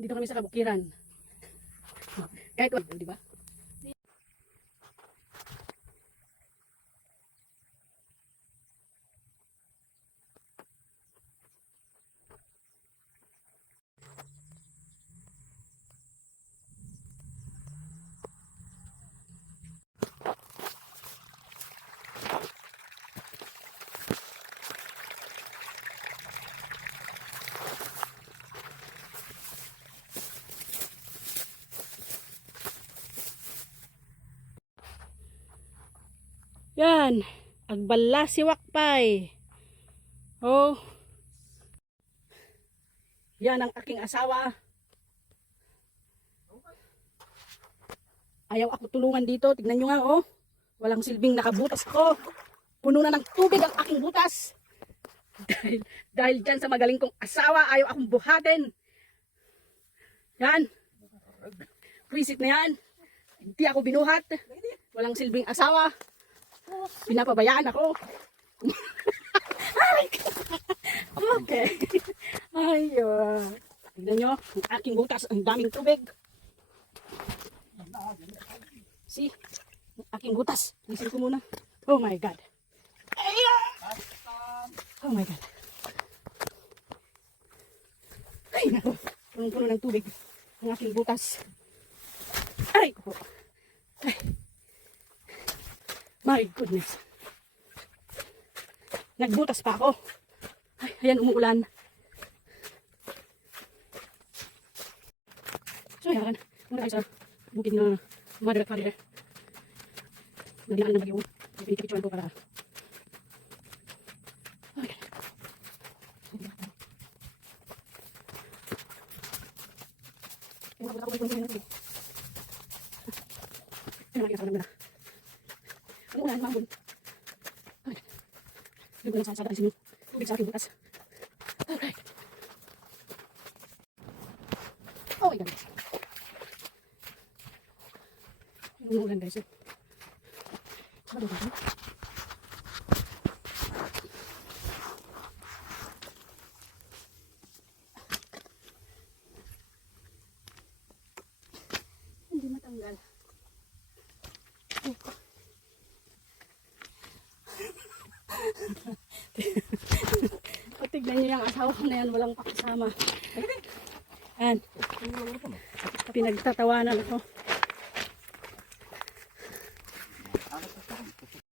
Dito kami sa kabukiran. Kahit wala, di ba? Yan, agbala si Wakpay. Oh. Yan ang aking asawa. Ayaw ako tulungan dito. Tignan nyo nga, oh. Walang silbing nakabutas ko. Puno na ng tubig ang aking butas. Dahil dyan sa magaling kong asawa, ayaw akong buhatin. Yan. Visit na yan. Hindi ako binuhat. Walang silbing asawa. Pinapabayaan ako. Okay. Ayun. Tignan nyo, ang aking butas, ang daming tubig. See? Ang aking butas. Lisin ko muna. Oh my God. Oh my God. Ay, naku. Punong-puno ng tubig. Ang aking butas. Aray ko po. Ay. My goodness. Nagbutas pa ako. Ay, ayan, umuulan. So, yan. Muna tayo sa bukid na Mother at Father. Naglaan ng bagyo. Pinipicturan ko para. Okay. Umuulan, mambun. Hindi ko lang sasada ang tubig sa aking butas. Alright. Oh my God. Umuulan guys. Saan ba ito? Hindi matanggal. Tignan niyo yung asawa ko na yan, walang pakisama. Yan. Pinagtatawanan ako.